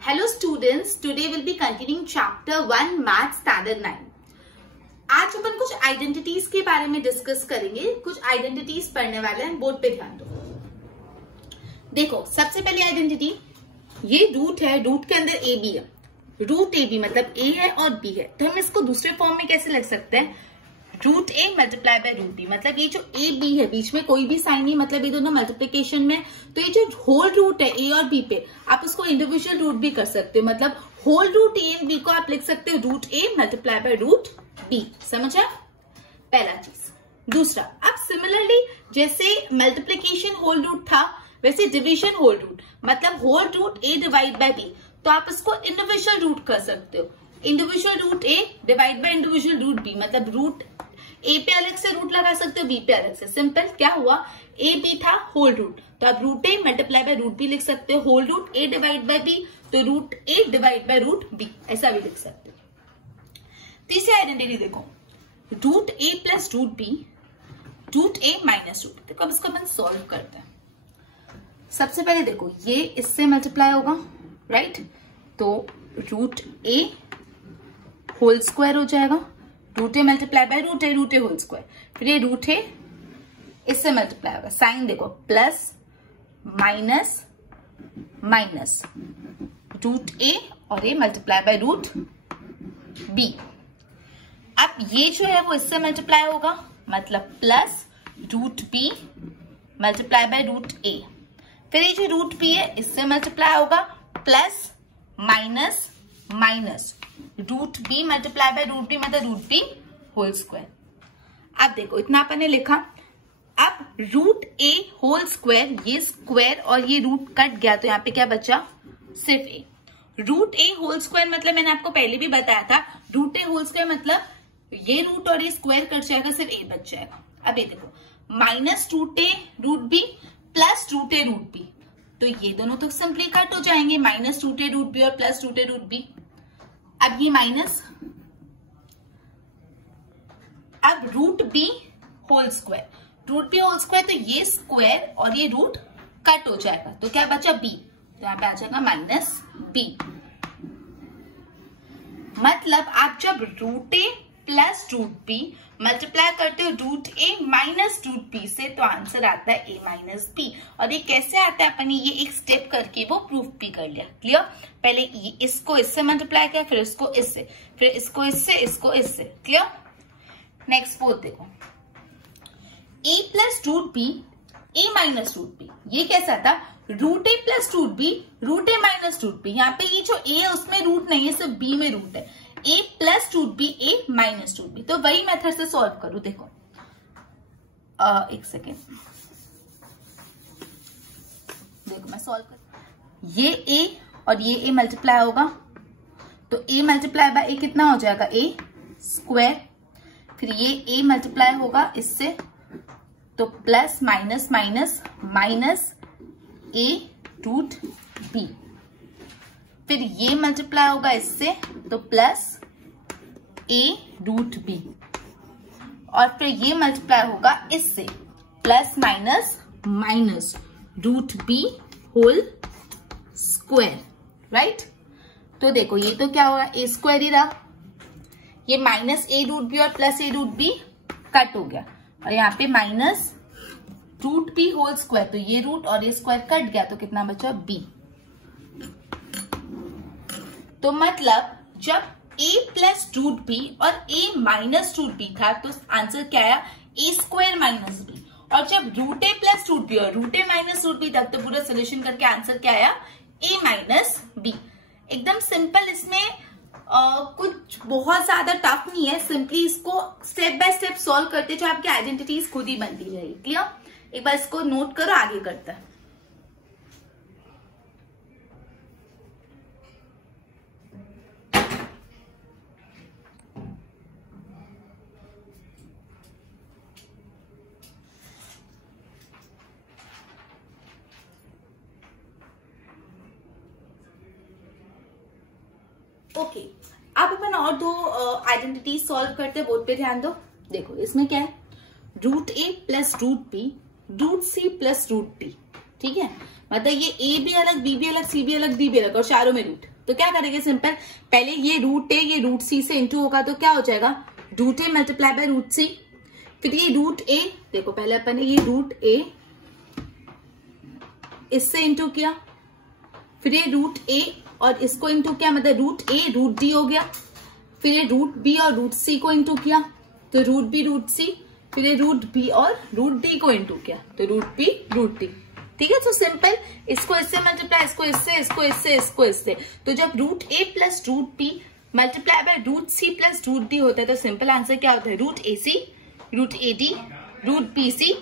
Hello students, today we'll be continuing chapter 1 Math Standard 9. आज अपन कुछ identities के बारे में डिस्कस करेंगे। कुछ आइडेंटिटीज पढ़ने वाले हैं, बोर्ड पे ध्यान दो। देखो, सबसे पहली आइडेंटिटी, ये रूट है, रूट के अंदर ए बी है। रूट ए बी मतलब ए है और बी है, तो हम इसको दूसरे फॉर्म में कैसे लिख सकते हैं? Root A multiply by root B. मतलब ये जो ए बी है, बीच में कोई भी साइन नहीं, मतलब ये दोनों मल्टीप्लीकेशन में, तो ये जो होल रूट है ए और बी पे, आप उसको इंडिविजुअल रूट भी कर सकते हो। मतलब whole root A and B को आप लिख सकते हो root A multiply by root B. समझा? पहला चीज। दूसरा, अब सिमिलरली जैसे मल्टीप्लीकेशन होल रूट था, वैसे डिविजन होल रूट, मतलब whole root A divide by B, तो आप इसको इंडिविजुअल रूट कर सकते हो। Individual root A divide by individual root B, मतलब रूट ए पे अलग से रूट लगा सकते हो, बी पे अलग से। सिंपल। क्या हुआ? ए बी था होल रूट, तो आप root A multiply by root B लिख सकते हो। Whole root A divide by B, तो root A divide by root B, ऐसा भी लिख सकते हो। तीसरी आइडेंटिटी देखो, root A plus root B, root A minus root. देखो अब इसको अपन सॉल्व करते हैं। सबसे पहले देखो, ये इससे मल्टीप्लाई होगा, राइट? तो रूट ए होल स्क्वायर हो जाएगा, root A multiply by root A whole square. फिर ये रूट ए इससे मल्टीप्लाई होगा, साइन देखो, plus minus minus, root A और A multiply by root B. अब ये जो है वो इससे मल्टीप्लाई होगा, मतलब plus root B multiply by root A. फिर ये जो रूट बी है इससे मल्टीप्लाई होगा, plus minus minus, root B multiply by root B, मतलब रूट बी होल स्क्वायर। अब देखो, इतना अपन ने लिखा। अब रूट ए होल स्क्वायर, ये स्क्वायर और ये रूट कट गया, तो यहाँ पे क्या बचा? सिर्फ ए। रूट ए होल स्क्वायर मतलब मैंने आपको पहले भी बताया था, रूट ए होल स्क्वायर मतलब ये रूट और ये स्क्वायर कट जाएगा, सिर्फ ए बच जाएगा। अब ये देखो, minus root A root B plus root A root B, तो ये दोनों तो सिंपली कट हो जाएंगे, minus root A root B और plus root A root B. अब ये माइनस, अब root B whole square, root B whole square, तो ये स्क्वायर और ये रूट कट हो जाएगा, तो क्या बचा? बी, तो यहाँ पे आ जाएगा माइनस बी। मतलब आप जब root A plus root B multiply करते हो root A minus root B से, तो आंसर आता है ए माइनस बी। और ये कैसे आता है, अपन ये एक स्टेप करके वो प्रूफ भी कर लिया। क्लियर? पहले इसको इससे मल्टीप्लाई किया, फिर इसको इससे, फिर इसको इससे, इसको इससे। क्लियर? नेक्स्ट फोर्थ देखो, ए प्लस रूट बी ए माइनस रूट बी। ये कैसा था? Root A plus root B root A minus root B. यहाँ पे ये जो ए है उसमें रूट नहीं है, सिर्फ बी में रूट है। A plus root B A minus root B, तो वही मेथड से सॉल्व करो। देखो एक सेकेंड, देखो मैं सॉल्व कर, ये ए और ये ए मल्टीप्लाई होगा, तो ए मल्टीप्लाई बाय ए कितना हो जाएगा? ए स्क्वायर। फिर ये ए मल्टीप्लाई होगा इससे, तो plus minus minus minus A root B. फिर ये मल्टीप्लाई होगा इससे, तो प्लस ए रूट बी। और फिर ये मल्टीप्लाई होगा इससे, plus minus minus root B whole square. Right? तो देखो, ये तो क्या होगा? ए स्क्वायर ही रहा, ये माइनस ए रूट बी और plus A root B cut हो गया, और यहाँ पे minus root B whole square, तो ये रूट और ये स्क्वायर कट गया, तो कितना बचा? बी। तो मतलब जब a प्लस रूट बी और a माइनस रूट बी था, तो आंसर क्या आया? a square minus B. और जब root A plus root B और root A minus root B तक, तो पूरा सोल्यूशन करके आंसर क्या आया? a minus B. एकदम सिंपल। इसमें कुछ बहुत ज्यादा टफ नहीं है, सिंपली इसको स्टेप बाय स्टेप सॉल्व करते जो आपकी आइडेंटिटीज खुद ही बनती रहेगी। क्लियर? एक बार इसको नोट करो, आगे करते हैं। ओके, अब अपन और दो आइडेंटिटीज सॉल्व करते हैं। बोर्ड पे ध्यान दो। देखो, इसमें क्या है? Root A plus root B root C plus root D. ठीक है, मतलब ये ए भी अलग, बी भी अलग, सी भी अलग, डी भी अलग और चारों में रूट। तो क्या करेंगे सिंपल, पहले ये रूट ए ये रूट सी से इंटू होगा तो क्या हो जाएगा root A multiply by root C. फिर ये रूट ए, देखो पहले अपन ने ये रूट ए इससे इंटू किया, फिर ये रूट ए और इसको इंटू किया, मतलब रूट ए रूट डी हो गया। फिर ये रूट बी और रूट सी को इंटू किया तो रूट बी रूट सी। फिर ये रूट बी और रूट डी को इंटू किया तो रूट बी रूट डी। ठीक है, तो सिंपल इसको इससे मल्टीप्लाई, इसको इससे, इसको इससे, इसको इससे। तो जब root A plus root B multiply by root C plus root D होता है तो सिंपल आंसर क्या होता है root A C root A D root B C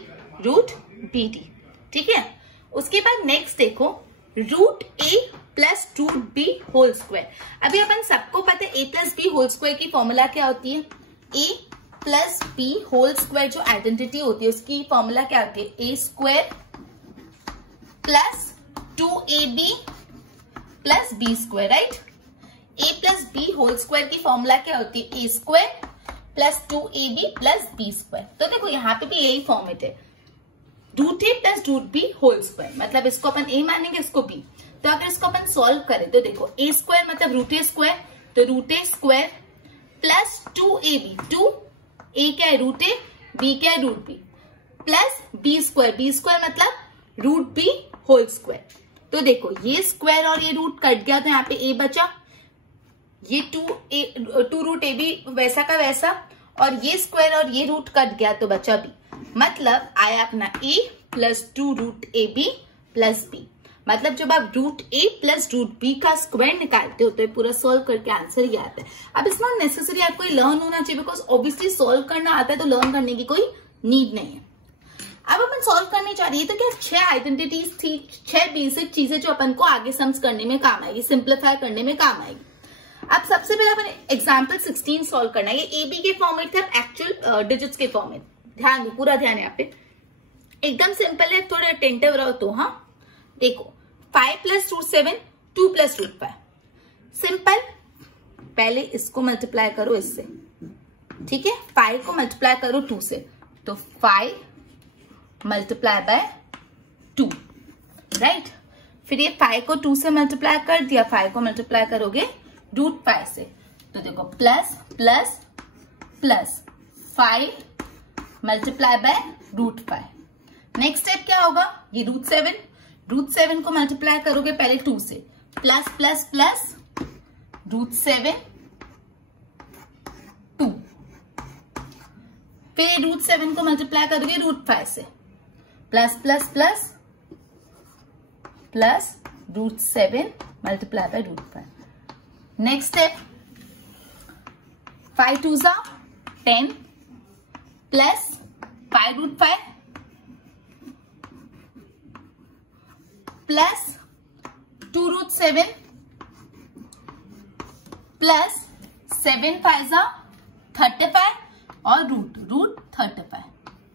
root B D. ठीक है, उसके बाद नेक्स्ट देखो root A plus root B whole square. अभी अपन सबको पता है A plus B whole square की फॉर्मूला क्या होती है, A plus B whole square जो आइडेंटिटी होती है उसकी फॉर्मूला क्या होती है A square plus 2ab plus B square, right. A plus B whole square की फॉर्मूला क्या होती है A square plus 2ab plus B square. तो देखो यहाँ पे भी यही फॉर्मेट है root A plus root B whole square, मतलब इसको अपन ए मानेंगे इसको बी। तो अगर इसको अपन सॉल्व करें तो देखो ए स्क्वायर मतलब रूट ए स्क्वायर, तो root A square plus 2ab, 2 A क्या है रूट ए, बी क्या है root B, plus B square मतलब रूट बी होल स्क्वायर। तो देखो ये स्क्वायर और ये रूट कट गया तो यहाँ पे ए बचा, ये 2 रूट ए बी वैसा का वैसा, और ये स्क्वायर और ये रूट कट गया तो बचा बी, मतलब आया अपना A plus 2 root A B plus B. मतलब जब आप root A plus root B का स्क्वायर निकालते हो तो पूरा सॉल्व करके आंसर ये आता है। अब इसमें नेसेसरी आपको लर्न होना चाहिए, बिकॉज ऑब्वियसली सॉल्व करना आता है तो लर्न करने की कोई नीड नहीं है। अब अपन सॉल्व करने जा रही है तो क्या 6 आइडेंटिटीज थी, 6 बेसिक चीजें जो अपन को आगे सम्स करने में काम आएगी, सिंप्लीफाई करने में काम आएगी। अब सबसे पहले अपन एग्जाम्पल 16 सॉल्व करना है। ये ए बी के फॉर्मेट थे, एक्चुअल डिजिट्स के फॉर्मेट। ध्यान दो, पूरा ध्यान है यहाँ पे, एकदम सिंपल है, थोड़ा अटेंटिव रहो तो। हाँ देखो 5 plus root 7, 2 plus root 5, simple. पहले इसको मल्टीप्लाई करो इससे, ठीक है, 5 को मल्टीप्लाई करो 2 से, तो 5 मल्टीप्लाई बाय 2, राइट। फिर ये 5 को 2 से मल्टीप्लाई कर दिया, 5 को मल्टीप्लाई करोगे रूट 5 से, तो देखो plus plus plus 5 multiply by root 5। Next step क्या होगा, ये रूट 7 को मल्टीप्लाई करोगे पहले 2 से, प्लस प्लस प्लस रूट 7 2, फिर रूट 7 को मल्टीप्लाई करोगे रूट 5 से, plus plus plus plus root 7 multiply by root 5। Next step 5 2 जा 10 plus 5 root 5 plus 2 root 7 plus 7 5 जा 35 और रूट 35।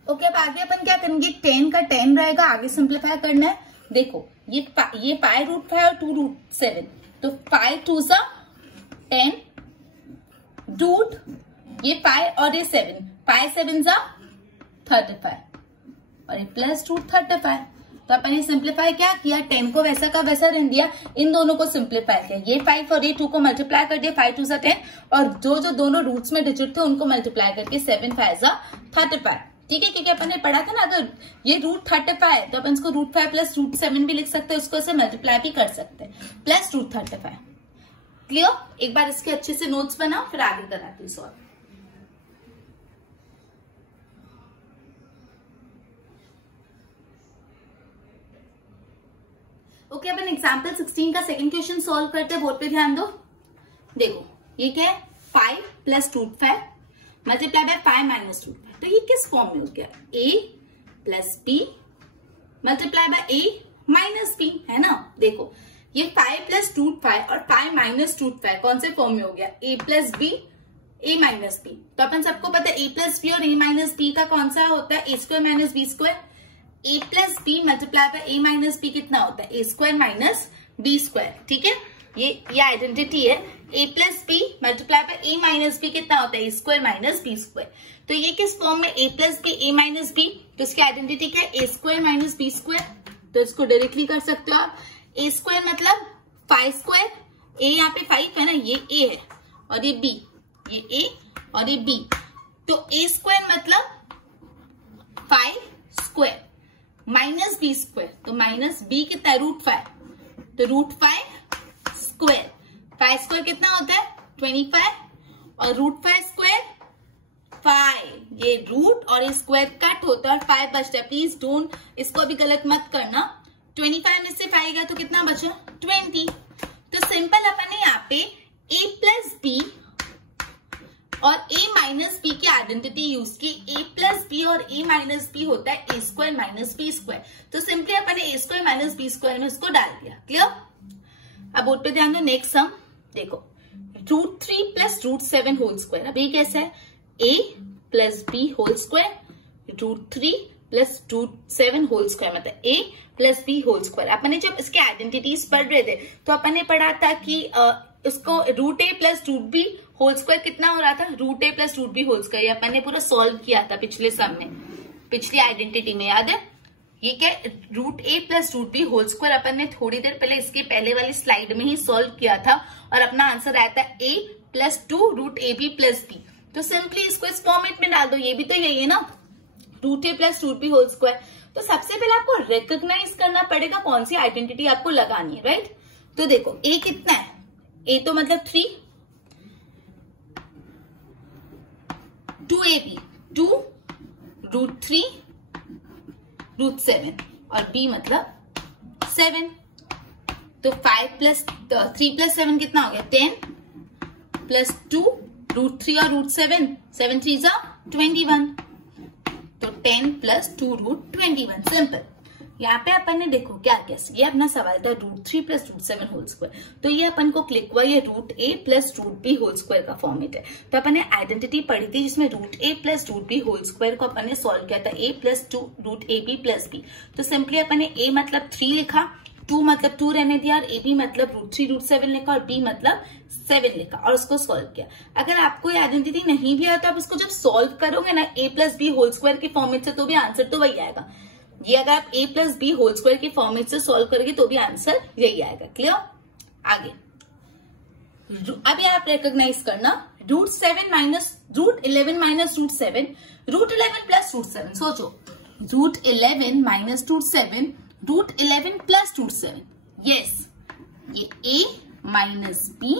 ओके, अब आगे अपन क्या करेंगे, 10 का 10 रहेगा, आगे सिंप्लीफाई करना है। देखो ये 5 रूट 5 और 2 रूट 7, तो 5 2 जा 10 रूट ये 5 और ये 7, 5 7 जा 35 और ये प्लस रूट 35। तो अपन ने सिंप्लीफाई क्या किया, 10 को वैसा का वैसा रख दिया, इन दोनों को सिंप्लीफाई किया, ये 5 और ये 2 को मल्टीप्लाई कर दिया, 5 2 जा 10, और जो दोनों रूट्स में डिजिट थे उनको मल्टीप्लाई करके 7 5 जा 35। ठीक है, क्योंकि अपन ने पढ़ा था ना, अगर ये रूट 35 है तो अपन इसको रूट 5 प्लस रूट 7 भी लिख सकते हैं, उसको ऐसे मल्टीप्लाई भी कर सकते हैं, प्लस रूट 35। क्लियर, एक बार इसके अच्छे से नोट्स बनाओ फिर आगे कराती हूँ सॉल्व। ओके, अपन एग्जाम्पल 16 का सेकंड क्वेश्चन सॉल्व करते हैं, बोर्ड पे ध्यान दो। देखो ये क्या है, 5 plus root 5 multiply by 5 minus root 5, तो ये किस फॉर्म में हो गया, a plus B multiply by a minus B, है ना। देखो ये 5 प्लस रूट 5 और 5 माइनस रूट 5 कौन से फॉर्म में हो गया, a plus B a minus B. तो अपन सबको पता है a प्लस बी और a माइनस बी का कौन सा होता है, a square minus B square. a plus B multiply by a minus B कितना होता है, a square minus B square. ठीक है, ये आइडेंटिटी है, a plus B multiply by a minus B कितना होता है, a square minus B square. तो ये किस फॉर्म में, a plus B a minus B, तो इसकी आइडेंटिटी क्या है, a square minus B square. तो इसको डायरेक्टली कर सकते हो आप। ए स्क्वायर मतलब 5 स्क्वायर, ए यहाँ पे 5 है ना, ये ए है और ये बी, ये ए और ये बी, तो ए स्क्वायर मतलब 5 स्क्वायर माइनस बी स्क्वायर, तो माइनस बी कितना है √5, तो √5 स्क्वायर। 5 स्क्वायर कितना होता है 25 और √5 स्क्वायर 5, ये रूट और ये स्क्वायर कट होता है और 5 बचता है। प्लीज डोंट इसको भी गलत मत करना। 25 में से 5 गया तो कितना बचा 20। तो सिंपल अपन ने यहाँ पे a प्लस बी और a माइनस बी की आइडेंटिटी यूज की। a प्लस बी और a माइनस बी होता है a square minus B square, तो सिंपली अपन ने a square minus B square में इसको डाल दिया। क्लियर? अब बोर्ड पे ध्यान दो। नेक्स्ट सम देखो, √3 प्लस √7 होल स्क्वायर। अब ये कैसा है, a plus B whole square √3 plus √7 whole square, मतलब a plus B whole square. अपन ने जब इसके आइडेंटिटीज पढ़ रहे थे तो अपन ने पढ़ा था कि इसको √a plus √b whole square कितना हो रहा था, √a plus √b whole square. ये अपन ने पूरा सॉल्व किया था पिछले सम में, पिछली आइडेंटिटी में, याद है? ये क्या √a plus √b whole square अपन ने थोड़ी देर पहले इसके पहले वाली स्लाइड में ही सॉल्व किया था और अपना आंसर आया था a plus 2 √ab plus b। तो सिंपली इसको इस फॉर्मेट में डाल दो, ये भी तो यही है ना, √a plus √b whole square. तो सबसे पहले आपको रिकॉग्नाइज करना पड़ेगा कौन सी आइडेंटिटी आपको लगानी है, राइट? तो देखो a कितना है, a तो मतलब 3, 2ab 2 √3 √7 और b मतलब 7, तो 5 प्लस 3 प्लस 7 कितना हो गया 10 प्लस 2 √3 और √7, 7 3 21, तो 10 प्लस 2 √21। सिंपल। यहाँ पे अपन ने देखो क्या किया, ये अपना सवाल था √3 प्लस √7 होल स्क्वायर, तो ये अपन को क्लिक हुआ ये √a plus √b whole square का फॉर्मेट है। तो अपन ने आइडेंटिटी पढ़ी थी जिसमें √a plus √b whole square को अपन ने सॉल्व किया था, a plus 2 √ab plus b। तो सिंपली अपन ने a मतलब 3 लिखा, 2 मतलब 2 रहने दिया और ab मतलब √3 √7 लिखा और b मतलब 7 लिखा और उसको सॉल्व किया। अगर आपको ये आइडेंटिटी नहीं भी आया तो आप इसको जब सॉल्व करोगे ना a plus B whole square के फॉर्मेट से, तो भी आंसर तो वही आएगा। ये अगर आप a plus B whole square के फॉर्मेट से सॉल्व करोगे तो भी आंसर यही आएगा। क्लियर? आगे अभी आप रिकॉग्नाइज करना √11 माइनस √7, √11 प्लस √7। सोचो √11 माइनस √7, √11 प्लस √7। यस, ये a माइनस b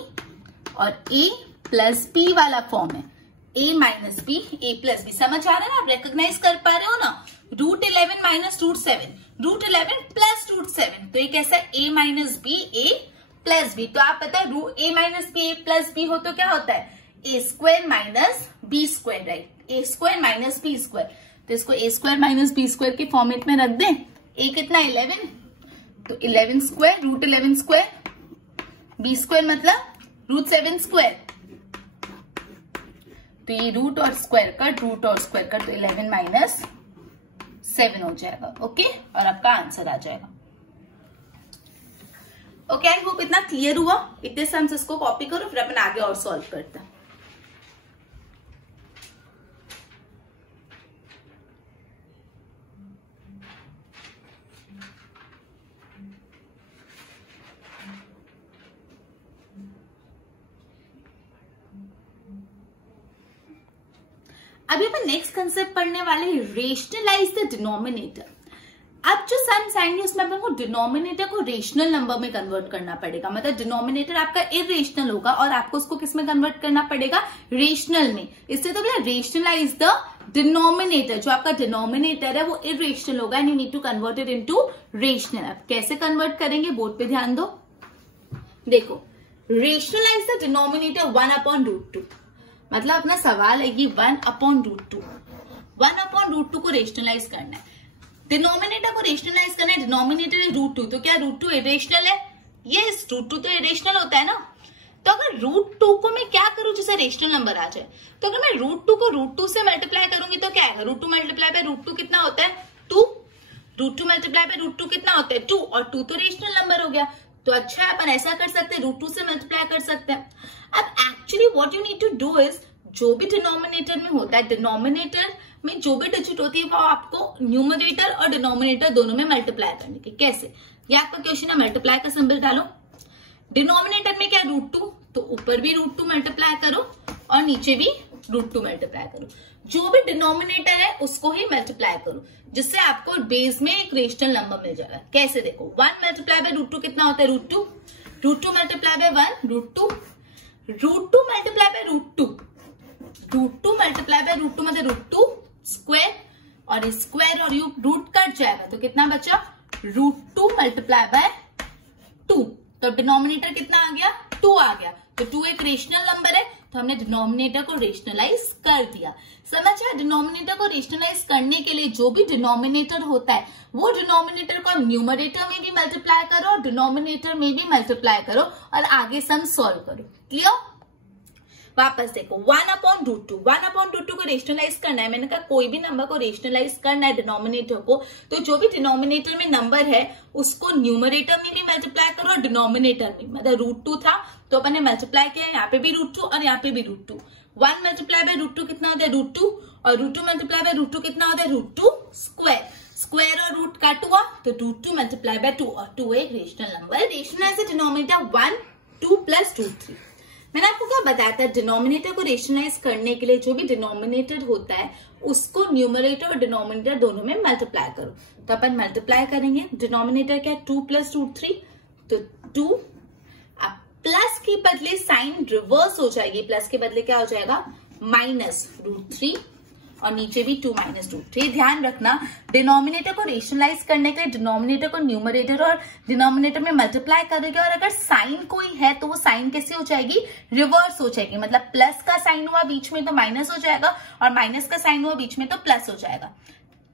और a प्लस b वाला फॉर्म है, a minus b a plus b। समझ आ रहा है ना? आप रिकॉग्नाइज कर पा रहे हो ना? √11 माइनस √7, √11 प्लस √7, तो ये कैसा है a minus b a plus b। तो आप पता है a minus b a plus b हो तो क्या होता है a square minus b square, right? a square minus b square. तो इसको a square minus b square के फॉर्मेट में रख दें। a कितना 11, तो 11 स्क्वायर √11 स्क्वायर, b स्क्वायर मतलब √7 स्क्वायर, तो ये रूट और स्क्वायर कट, रूट और स्क्वायर कट, तो 11 माइनस 7 हो जाएगा। ओके, और आपका आंसर आ जाएगा। ओके, आई होप इतना क्लियर हुआ। इतने सम्स इसको कॉपी करो, फिर अपन आगे और सॉल्व करते हैं। अभी अपन नेक्स्ट कंसेप्ट पढ़ने वाले हैं, रेशनलाइज द डिनोमिनेटर। अब जो सम्स आएंगे उसमें अपन को डिनोमिनेटर को रेशनल नंबर में कन्वर्ट करना पड़ेगा। मतलब डिनोमिनेटर आपका इरेशनल होगा और आपको उसको किस में कन्वर्ट करना पड़ेगा, रेशनल में। इससे तो बोला रेशनलाइज द डिनोमिनेटर, जो आपका डिनोमिनेटर है वो इरेशनल होगा and you need to convert it into rational. अब कैसे कन्वर्ट करेंगे, बोर्ड पे ध्यान दो। देखो, रेशनलाइज द डिनोमिनेटर 1/√2, मतलब अपना सवाल है कि 1/√2, 1/√2 को रेशनलाइज करना है। डिनोमिनेटर को रेशनलाइज करना है, डिनोमिनेटर है √2, तो क्या √2 इरेशनल है? यस, √2 तो इरेशनल होता है ना। तो अगर √2 को मैं क्या करूं जिससे रेशनल नंबर आ जाए, तो अगर मैं √2 को √2 से मल्टीप्लाई करूंगी तो क्या आएगा, √2 मल्टीप्लाई बाय √2 कितना होता है 2, √2 मल्टीप्लाई बाय √2 कितना होता है 2, और 2 तो रेशनल नंबर हो गया। तो अच्छा है, अपन ऐसा कर सकते हैं, √2 से मल्टीप्लाई कर सकते हैं। अब actually what you need to do is, जो भी डिनोमिनेटर में होता है, डिनोमिनेटर में जो भी डिजिट होती है वो आपको न्यूमरेटर और डिनोमिनेटर दोनों में मल्टीप्लाई करने की। कैसे? ये आपका क्वेश्चन है, मल्टीप्लाई का सिंबल डालो, डिनोमिनेटर में क्या √2, तो ऊपर भी √2 मल्टीप्लाई करो और नीचे भी √2 मल्टीप्लाई करो। जो भी डिनोमिनेटर है उसको ही मल्टीप्लाई करो, जिससे आपको बेस में एक रेशनल नंबर मिल जाएगा। कैसे? देखो 1 मल्टीप्लाई बाय √2 कितना होता है? √2, √2 multiply by 1 √2, √2 multiply by √2, √2 multiply by √2 मतलब √2 स्क्वायर, और स्क्वायर और यू रूट कट जाएगा तो कितना बचा? √2 मल्टीप्लाई बाय 2। तो डिनोमिनेटर कितना आ गया? 2 आ गया। तो 2 एक रेशनल नंबर है, तो हमने डिनोमिनेटर को रेशनलाइज कर दिया। समझ आया? डिनोमिनेटर को रेशनलाइज करने के लिए जो भी डिनोमिनेटर होता है वो डिनोमिनेटर को न्यूमरेटर में भी मल्टीप्लाई करो और डिनोमिनेटर में भी मल्टीप्लाई करो और आगे सम सॉल्व करो। क्लियर? वापस देखो 1/√2, 1/√2 को रेशनलाइज करना है। मैंने कहा कोई भी नंबर को रेशनलाइज करना है डिनोमिनेटर को, तो जो भी डिनोमिनेटर में नंबर है उसको न्यूमरेटर में भी मल्टीप्लाई करो और डिनोमिनेटर में, मतलब √2 था तो अपन ने मल्टीप्लाई किया, यहाँ पे भी √2 और यहाँ पे भी √2। 1 मल्टीप्लाई बाय √2 कितना होता है? √2, और √2 मल्टीप्लाई बाय √2 कितना होता है? √2 स्क्वायर, स्क्वायर और रूट कट हुआ तो √2 मल्टीप्लाई बाय 2, और 2 एक रेशनल नंबर। Rationalise denominator 1, 2 + 2, 3। मैंने आपको क्या बताया था? डिनोमिनेटर को रेशनलाइज करने के लिए जो भी डिनोमिनेटर होता है उसको न्यूमरेटर और डिनोमिनेटर दोनों में मल्टीप्लाई करो। तो अपन मल्टीप्लाई करेंगे, डिनोमिनेटर क्या है? 2 + √3, तो 2, अब प्लस के बदले साइन रिवर्स हो जाएगी, प्लस के बदले क्या हो जाएगा? -√3, और नीचे भी 2 - √3। ध्यान रखना, डिनोमिनेटर को रेशनलाइज करने के लिए डिनोमिनेटर को न्यूमरेटर और डिनोमिनेटर में मल्टीप्लाई करेंगे, और अगर साइन कोई है तो वो साइन कैसे हो जाएगी? रिवर्स हो जाएगी। मतलब प्लस का साइन हुआ बीच में तो माइनस हो जाएगा, और माइनस का साइन हुआ बीच में तो प्लस हो जाएगा।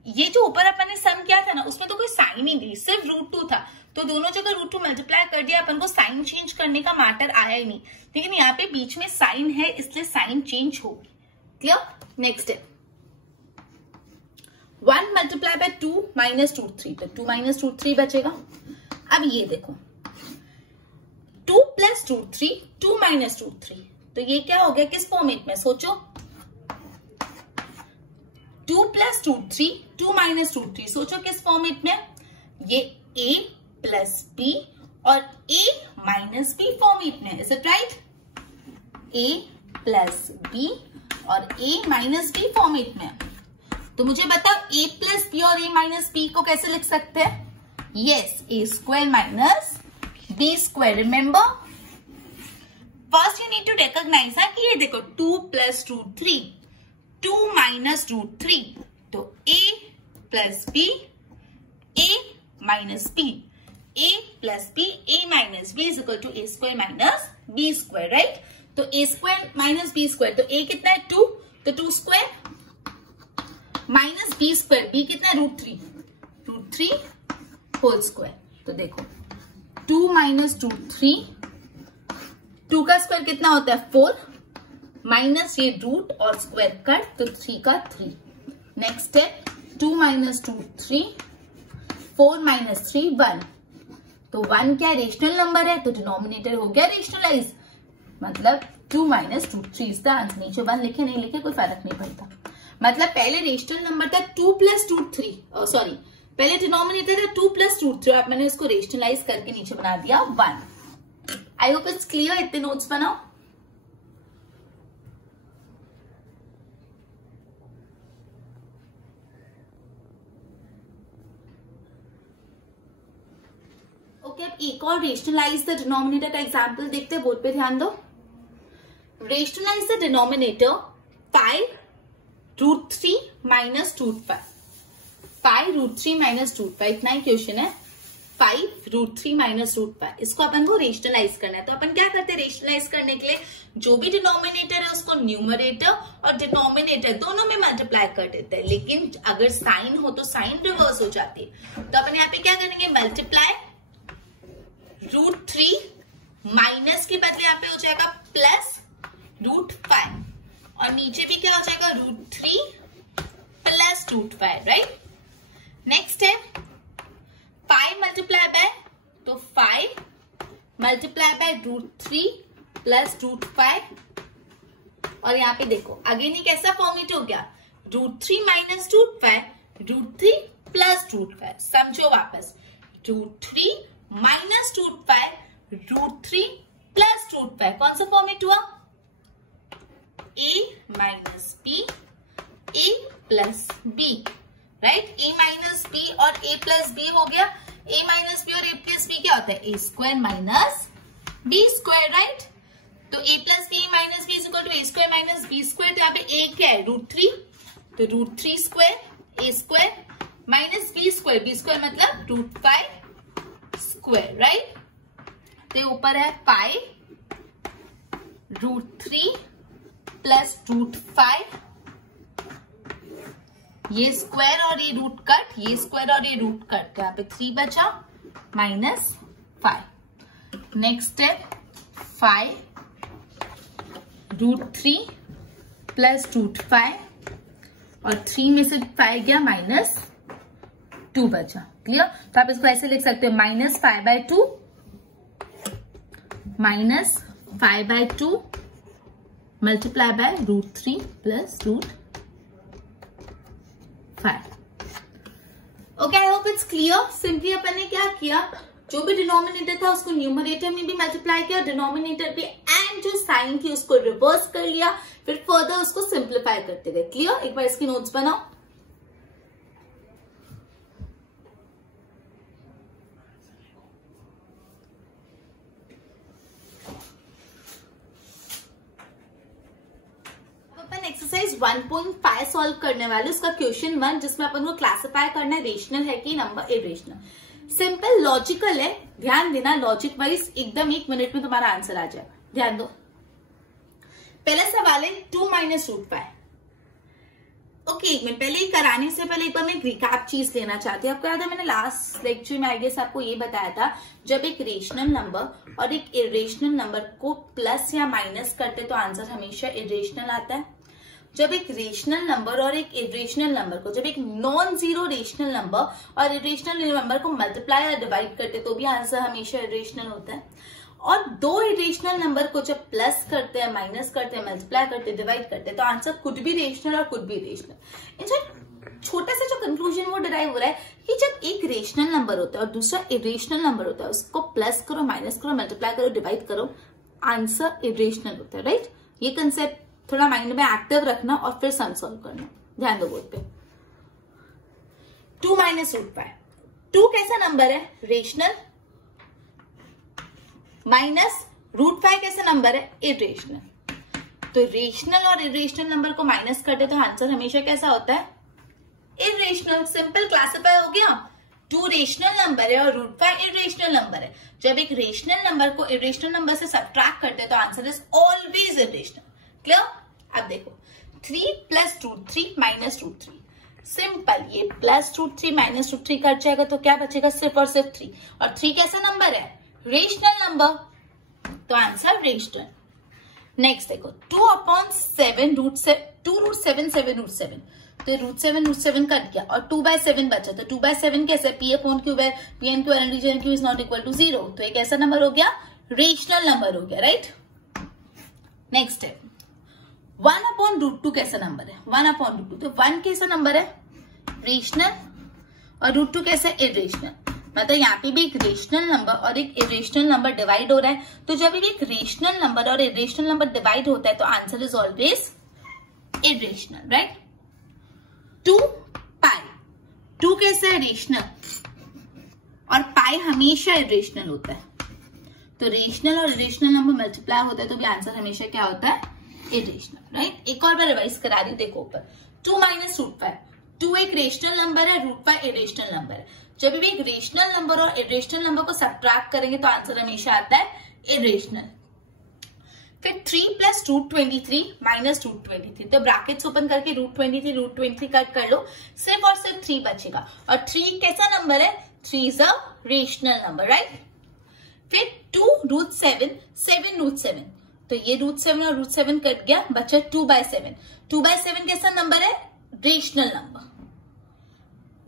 ये जो ऊपर अपन ने सम किया था ना, उसमें तो कोई साइन ही नहीं, सिर्फ √2 था, तो दोनों जगह √2 मल्टीप्लाई कर दिया, अपन को साइन चेंज करने का मैटर आया ही नहीं। लेकिन यहाँ पे बीच में साइन है इसलिए साइन चेंज होगी। क्लियर? नेक्स्ट है 1 मल्टीप्लाई बाय 2 - √3, तो 2 - √3 बचेगा। अब ये देखो 2 + √3, 2 - √3, तो ये क्या हो गया? किस फॉर्मेट में? सोचो, 2 + √3, 2 - √3, सोचो किस फॉर्मेट में? ये a + b और a - b फॉर्मेट में। Is it right? a + b और a - b फॉर्मेट में। तो मुझे बताओ a + b और a - b को कैसे लिख सकते हैं? Yes, a² - b²। Remember, first you need to recognise है कि ये देखो 2 + √3, 2 - √3, तो a + b, a - b, a + b, a - b = a² - b², right? तो a² - b², तो a कितना है? 2, तो 2 स्क्वायर -b², b कितना है? √3 होल स्क्वायर। तो देखो 2 - √3, 2 का स्क्वायर कितना होता है? 4, माइनस ये रूट और स्क्वायर कट, तो 3 का 3। नेक्स्ट है 2 - √3, 4 - 3 1, तो 1 क्या रेशनल नंबर है, तो डिनोमिनेटर हो गया रेशनलाइज, मतलब 2 - √3 इज द आंसर। नीचे 1 लिखे नहीं लिखे कोई फर्क नहीं पड़ता। मतलब पहले रेशनल नंबर था 2 + √3, सॉरी पहले डिनोमिनेटर था 2 + √3, अब मैंने उसको रेशनलाइज करके नीचे बना दिया 1। आई होप इट्स क्लियर। इतने नोट्स बनाओ। ओके, अब एक और रेशनलाइज द डिनोमिनेटर का एग्जांपल देखते हैं। बोर्ड पे ध्यान दो। रेशनलाइज द डिनोमिनेटर 5 √3 - √5, 5 √3 - √5, इतना ही क्वेश्चन है। 5 √3 - √5, इसको अपन को रेशनलाइज करना है। तो अपन क्या करते हैं रेशनलाइज करने के लिए? जो भी डिनोमिनेटर है उसको न्यूमरेटर और डिनोमिनेटर दोनों में मल्टीप्लाई कर देते हैं, लेकिन अगर साइन हो तो साइन रिवर्स हो जाती है। तो अपन यहाँ पे क्या करेंगे? मल्टीप्लाई √3 माइनस के बदले यहाँ पे हो जाएगा प्लस √5, और नीचे भी क्या हो जाएगा? √3 + √5, राइट? नेक्स्ट है 5 मल्टीप्लाई बाय, तो 5 मल्टीप्लाई बाय √3 + √5, और यहाँ पे देखो अगेन ये कैसा फॉर्मेट हो गया? √3 माइनस √5 √3 प्लस √5। समझो वापस, √3 माइनस √5 √3 प्लस √5 कौन सा फॉर्मेट हुआ? a minus b a plus b, right. a minus b और a प्लस b हो गया। a माइनस b और a प्लस b क्या होता है? a square minus b square, right. तो a plus b minus b is equal to a square minus b square. तो यहाँ पे a क्या है? √3, तो √3 square a square minus b square मतलब √5 स्क्वायर, राइट। तो ऊपर है पाई √3 प्लस √5, ये स्क्वायर और ये रूट कट, ये स्क्वायर और ये रूट कट, यहाँ पे 3 बचा माइनस 5। नेक्स्ट है 5 √3 प्लस √5 और 3 में से 5 गया माइनस 2 बचा। क्लियर? तो आप इसको ऐसे लिख सकते हो -5/2 -5/2 multiply by √3 plus √5। Okay, I hope it's clear. Simply अपन ने क्या किया, जो भी डिनोमिनेटर था उसको न्यूमरेटर में भी मल्टीप्लाई किया, डिनोमिनेटर पे एंड जो साइन थी उसको रिवर्स कर लिया, फिर फर्दर उसको सिंप्लीफाई करते गए। क्लियर? एक बार इसकी नोट्स बनाओ। एक्सरसाइज 1.5 सॉल्व करने वाले, उसका क्वेश्चन 1 जिसमें अपन को क्लासिफाई करना है रेशनल है कि नंबर इरेशनल। सिंपल लॉजिकल है, ध्यान देना, लॉजिक वाइज एकदम 1 मिनट में तुम्हारा आंसर आ जाएगा। ध्यान दो, पहला सवाल है 2 माइनस √5। ओके, 1 मिनट पहले कराने से पहले एक बार मैं एक रिकैप चीज लेना चाहती हूँ। आपको याद है मैंने लास्ट लेक्चर में आई गेस आपको ये बताया था, जब एक रेशनल नंबर और एक इरेशनल नंबर को प्लस या माइनस करते तो आंसर हमेशा इरेशनल आता है। जब एक रेशनल नंबर और एक इरेशनल नंबर को, जब एक नॉन जीरो रेशनल नंबर और इरेशनल नंबर को मल्टीप्लाई या डिवाइड करते तो भी आंसर हमेशा इरेशनल होता है। और दो इरेशनल नंबर को जब प्लस करते हैं, माइनस करते हैं, मल्टीप्लाई करते हैं, डिवाइड करते हैं तो आंसर कुड भी रेशनल और कुड भी इरेशनल। इनफैक्ट छोटा सा जो कंक्लूजन वो डिराइव हो रहा है कि जब एक रेशनल नंबर होता है और दूसरा इरेशनल नंबर होता है, उसको प्लस करो, माइनस करो, मल्टीप्लाई करो, डिवाइड करो, आंसर इरेशनल होता है, राइट। ये कंसेप्ट थोड़ा माइंड में एक्टिव रखना और फिर सम सॉल्व करना। ध्यान दो बोर्ड पे। 2 माइनस √5, 2 कैसा नंबर है? रेशनल। माइनस √5 कैसा नंबर है? इरेशनल। तो रेशनल और इरेशनल नंबर को माइनस करते तो आंसर हमेशा कैसा होता है? इरेशनल। सिंपल, क्लासिफाई हो गया। 2 रेशनल नंबर है और √5 इरेशनल नंबर है। जब एक रेशनल नंबर को इरेशनल नंबर से सब्ट्रैक्ट करते तो answer is always irrational. Clear? अब देखो 3 प्लस √3 माइनस √3, सिंपल, ये प्लस √3 माइनस √3 कट जाएगा तो क्या बचेगा? सिर्फ और सिर्फ 3। और 3 कैसा नंबर है? रेशनल नंबर, तो आंसर रेशनल। नेक्स्ट देखो 2/7 √7 7 √7, तो √7 कट गया और 2/7 बचा। तो 2/7 कैसे? P/Q है, P/Q NQ is not equal to 0, तो एक ऐसा नंबर हो गया, रेशनल नंबर हो गया, राइट। नेक्स्ट है 1/√2 कैसा नंबर है? 1/√2, तो 1 कैसा नंबर है? रेशनल, और √2 कैसा? इरेशनल। मतलब यहाँ पे भी एक रेशनल नंबर और एक इरेशनल नंबर डिवाइड हो रहा है, तो जब भी एक रेशनल नंबर और इरेशनल नंबर डिवाइड होता है तो answer is always irrational, right. 2 पाई, 2 कैसा है? रेशनल, और पाई हमेशा इरेशनल होता है। तो रेशनल और इरेशनल नंबर मल्टीप्लाई होता है तो भी आंसर हमेशा क्या होता है? Irrational, right. एक और बार रिवाइज करा रही हूं, देखो ऊपर 2 माइनस √5, 2 एक रेशनल नंबर है, √5 इरेशनल नंबर है। जब भी एक रेशनल नंबर और इरेशनल नंबर को सब्ट्रैक्ट करेंगे तो आंसर हमेशा आता है इरेशनल। फिर 3 प्लस √23 माइनस √23, तो ब्रैकेट्स ओपन करके √23 कट कर लो, सिर्फ और सिर्फ 3 बचेगा। और 3 कैसा नंबर है? 3 is a rational number, right. फिर 2 √7 7 √7, तो ये √7 और √7 कट गया, बचा 2/7। 2/7 कैसा नंबर है? Rational number.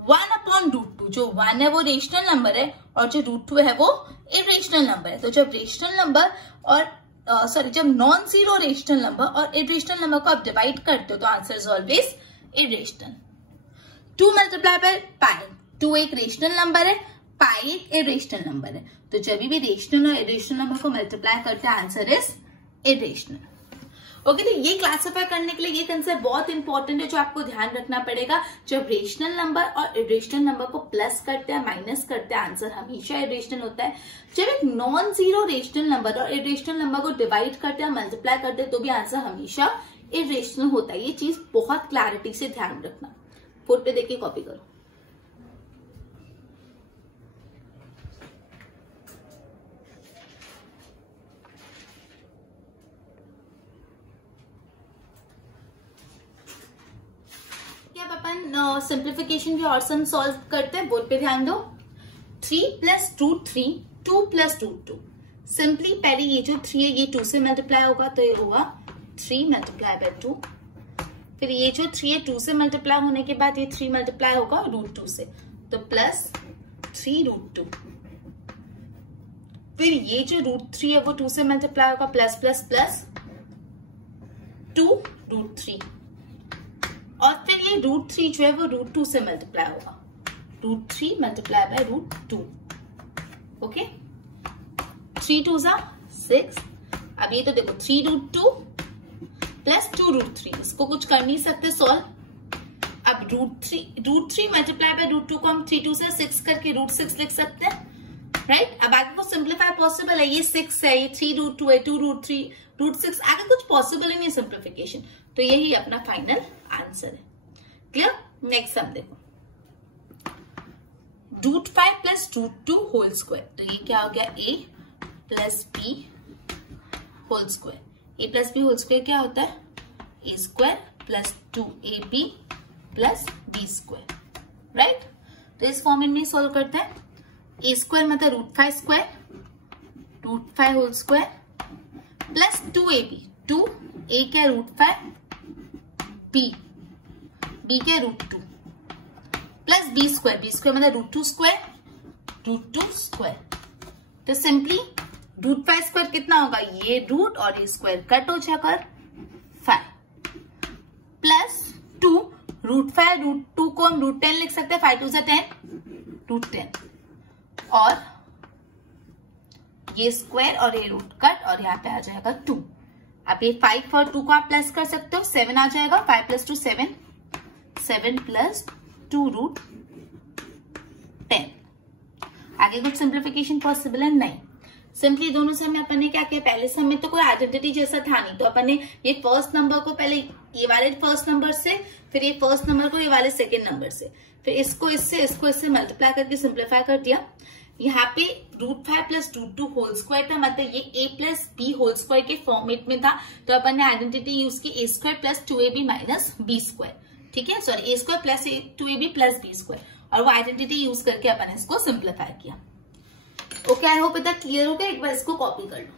1/√2, जो 1 है वो रेशनल नंबर है और जो √2 है वो इरेशनल नंबर है। तो जब रेशनल नंबर और जब नॉन जीरो रेशनल नंबर और इरेशनल नंबर को आप डिवाइड करते हो तो answer is always irrational. 2 multiply by pi, 2 एक रेशनल नंबर है, पाई एक इरेशनल नंबर है, तो जब भी रेशनल और इरेशनल नंबर को मल्टीप्लाई करते हैं आंसर इज इरेशनल। ओके, तो ये क्लासिफाई करने के लिए ये कंसेप्ट बहुत इंपॉर्टेंट है जो आपको ध्यान रखना पड़ेगा। जब रेशनल नंबर और इरेशनल नंबर को प्लस करते हैं, माइनस करते हैं, आंसर हमेशा इरेशनल होता है। जब एक नॉन जीरो रेशनल नंबर और इरेशनल नंबर को डिवाइड करते हैं, मल्टीप्लाई करते हैं, तो भी आंसर हमेशा इरेशनल होता है। ये चीज बहुत क्लैरिटी से ध्यान रखना। बोर्ड पे देखिए, कॉपी करो। अपन सिंप्लीफिकेशन भी और सम सॉल्व करते हैं। बोर्ड पे ध्यान दो। 3 plus root 3, 2 plus root 2। Simply पहले ये जो 3 है ये 2 से मल्टीप्लाई होगा, तो ये होगा 3 मल्टीप्लाई बाय 2। फिर ये जो 3 है 2 से मल्टीप्लाई होने के बाद ये 3 मल्टीप्लाई होगा रूट 2 से, तो प्लस 3 रूट 2। फिर ये जो रूट 3 है वो 2 से मल्टीप्लाई होगा, प्लस प्लस प्लस 2 रूट 3। और फिर ये रूट 3 जो है वो रूट 2 से मल्टीप्लाई होगा, root 3 multiply by root 2। Okay, 3 2 जा 6। अब ये तो देखो 3 रूट 2 प्लस 2 रूट 3, इसको कुछ कर नहीं सकते सॉल्व। अब रूट 3 मल्टीप्लाई बाय रूट 2 को हम 3 2 से 6 करके रूट 6 लिख सकते हैं, राइट। अब आगे कुछ सिंप्लीफाई पॉसिबल है, ये 6 है, ये 3 रूट 2 है, 2 रूट 3 रूट 6, आगे कुछ पॉसिबल ही नहीं सिंप्लीफिकेशन, तो यही अपना फाइनल आंसर है। क्लियर। नेक्स्ट सम देखो, root 5 plus root 2 whole square, तो ये क्या हो गया, a plus B whole square. a plus B whole square क्या होता है, a square plus 2ab plus B square, right. तो इस फॉर्मेट में सॉल्व करते हैं। a स्क्वायर मतलब root 5 square, root 5 whole square plus 2ab, 2 a क्या रूट 5, b क्या रूट 2 प्लस बी स्क्वायर मतलब रूट 2 स्क्वायर, रूट 2 स्क्वायर। तो सिंपली रूट 5 स्क्वायर कितना होगा, ये रूट और ये स्क्वायर कट हो जाकर 5 प्लस 2 रूट 5 रूट 2 को हम रूट 10 लिख सकते हैं, 5 2 से 10 रूट 10, और ये स्क्वायर और ये रूट कट और यहाँ पे आ जाएगा 2। अब ये 5 और 2 को आप प्लस कर सकते हो, 7 आ जाएगा, 5 प्लस 2 7, 7 प्लस 2 रूट 10। आगे कुछ सिंप्लीफिकेशन पॉसिबल है नहीं। सिंपली दोनों से हमें अपन ने क्या किया, पहले से हमें तो कोई आइडेंटिटी जैसा था नहीं, तो अपन ने ये फर्स्ट नंबर को पहले ये वाले फर्स्ट नंबर से, फिर ये फर्स्ट नंबर को ये वाले सेकेंड नंबर से, फिर इसको इससे मल्टीप्लाई करके सिंप्लीफाई कर दिया। यहाँ पे root 5 plus root 2 whole square था, मतलब ये a plus B whole square के फॉर्मेट में था, तो अपन ने आइडेंटिटी यूज की a square plus 2ab minus B square, ठीक है, sorry a square plus 2ab plus B square, और वो आइडेंटिटी यूज करके अपन इसको सिंप्लीफाई किया। ओके, आई होप इतना क्लियर हो गया। एक बार इसको कॉपी कर लो।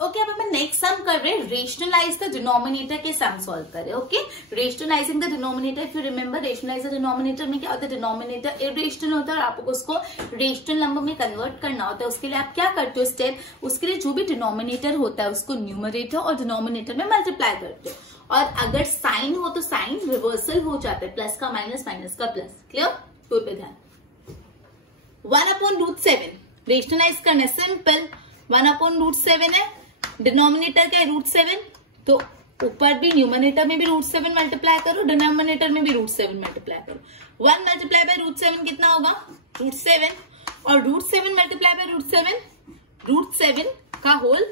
ओके, अब अपन नेक्स्ट सम कर रहे हैं, रेशनलाइज द डिनोमिनेटर के सम सॉल्व कर रहे हैं। Okay, rationalising the denominator, if you remember rationalise the denominator में क्या होता है, डिनोमिनेटर इरेशनल होता है और आपको उसको रेशनल नंबर में कन्वर्ट करना होता है। उसके लिए आप क्या करते हो स्टेप, उसके लिए जो भी डिनोमिनेटर होता है उसको न्यूमरेटर और डिनोमिनेटर में मल्टीप्लाई करते हो, और अगर साइन हो तो साइन रिवर्सल हो जाता है, प्लस का माइनस, माइनस का प्लस। क्लियर। तो पे ध्यान, 1/√7 रेशनलाइज करना सिंपल, 1/√7 है, डिनोमिनेटर क्या है √7, तो ऊपर भी न्यूमरेटर में भी √7 मल्टीप्लाई करो, डिनोमिनेटर में भी √7 मल्टीप्लाई करो। 1 मल्टीप्लाई बाय √7 कितना होगा, √7, और √7 मल्टीप्लाई बाय √7 का होल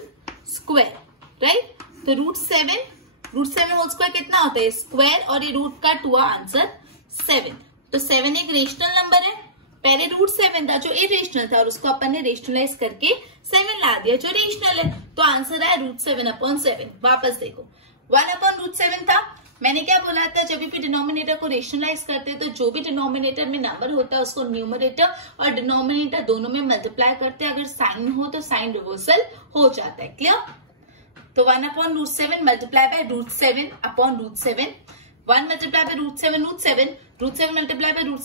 स्क्वायर, राइट। तो √7 होल स्क्वायर कितना होता है, स्क्वायर और ये रूट कट हुआ, आंसर 7। तो 7 एक रेशनल नंबर है, पहले √7 था जो इरेशनल था और उसको अपन ने रेशनलाइज करके 7 ला दिया जो रेशनल है, तो आंसर आया √7/7। वापस देखो, 1/√7 था, मैंने क्या बोला था, जब भी डिनोमिनेटर को रेशनलाइज करते हैं तो जो भी डिनोमिनेटर में नंबर होता है उसको न्यूमरेटर और डिनोमिनेटर दोनों में मल्टीप्लाई करते हैं, अगर साइन हो तो साइन रिवर्सल हो जाता है। क्लियर। तो 1/√7 multiply by √7/√7, 1 multiply by root 7 root 7, root 7 multiply by root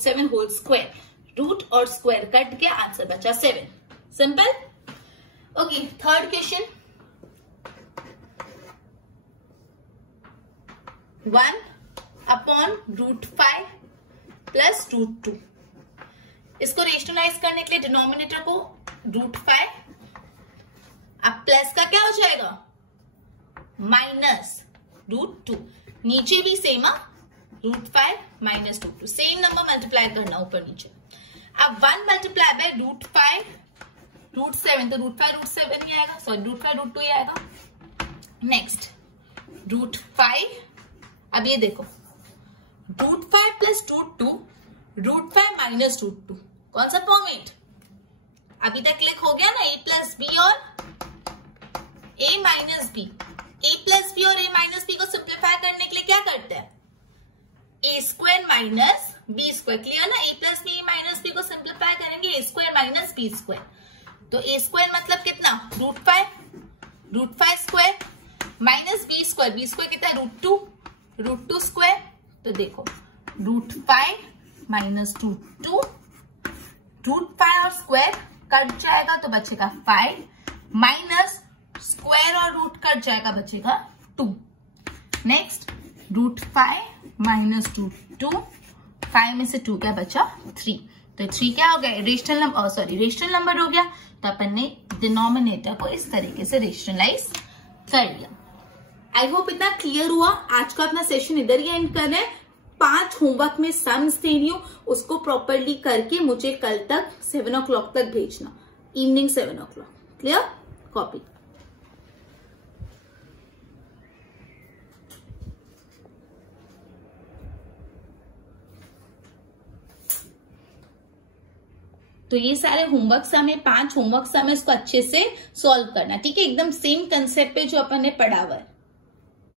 7 whole square, root और स्क्वायर कट के आंसर बचा 7। Simple. Okay, third question, 1 upon root 5 plus root 2। इसको रेशनलाइज करने के लिए डिनोमिनेटर को रूट 5, अब प्लस का क्या हो जाएगा माइनस रूट 2, नीचे भी same root 5 minus root 2, same number multiply करना ऊपर नीचे। अब 1 मल्टीप्लाई बाय रूट 5 रूट 7, तो रूट 5 रूट 7 ही आएगा, सॉरी रूट 5 रूट 2 ही आएगा। नेक्स्ट रूट 5, अब ये देखो root 5 plus root 2, root 5 minus root 2, कौन सा फॉर्मेट अभी तक क्लिक हो गया ना, ए प्लस बी और A minus B. A plus B और ए माइनस बी को सिंप्लीफाई करने के लिए क्या करते हैं, A square minus B square. Clear ना, A plus B minus B को सिंप्लीफाई करेंगे A square minus B square, तो ए स्क्वायर मतलब कितना root 5 square minus B square कितना है रूट 2 स्क्वायर, तो देखो रूट 5 माइनस रूट 2, रूट 5 और स्क्वायर कट जाएगा तो बचेगा 5, माइनस स्क्वायर और रूट कट जाएगा बचेगा 2। नेक्स्ट रूट 5 माइनस रूट 2, 5 में से 2 क्या बचा 3, तो 3 क्या हो गया रेशनल नंबर हो गया, तो अपन ने डिनोमिनेटर को इस तरीके से रेशनलाइज कर लिया। आई होप इतना क्लियर हुआ। आज का अपना सेशन इधर ही एंड करना है। 5 होमवर्क में सम्स दे रही हूँ, उसको प्रॉपरली करके मुझे कल तक 7 o'clock तक भेजना, इवनिंग 7 o'clock। Clear, copy. तो ये सारे होमवर्क सम है, 5 होमवर्क सम है, इसको अच्छे से सॉल्व करना, ठीक है, एकदम सेम कंसेप्ट पे जो अपन ने पढ़ा हुआ है।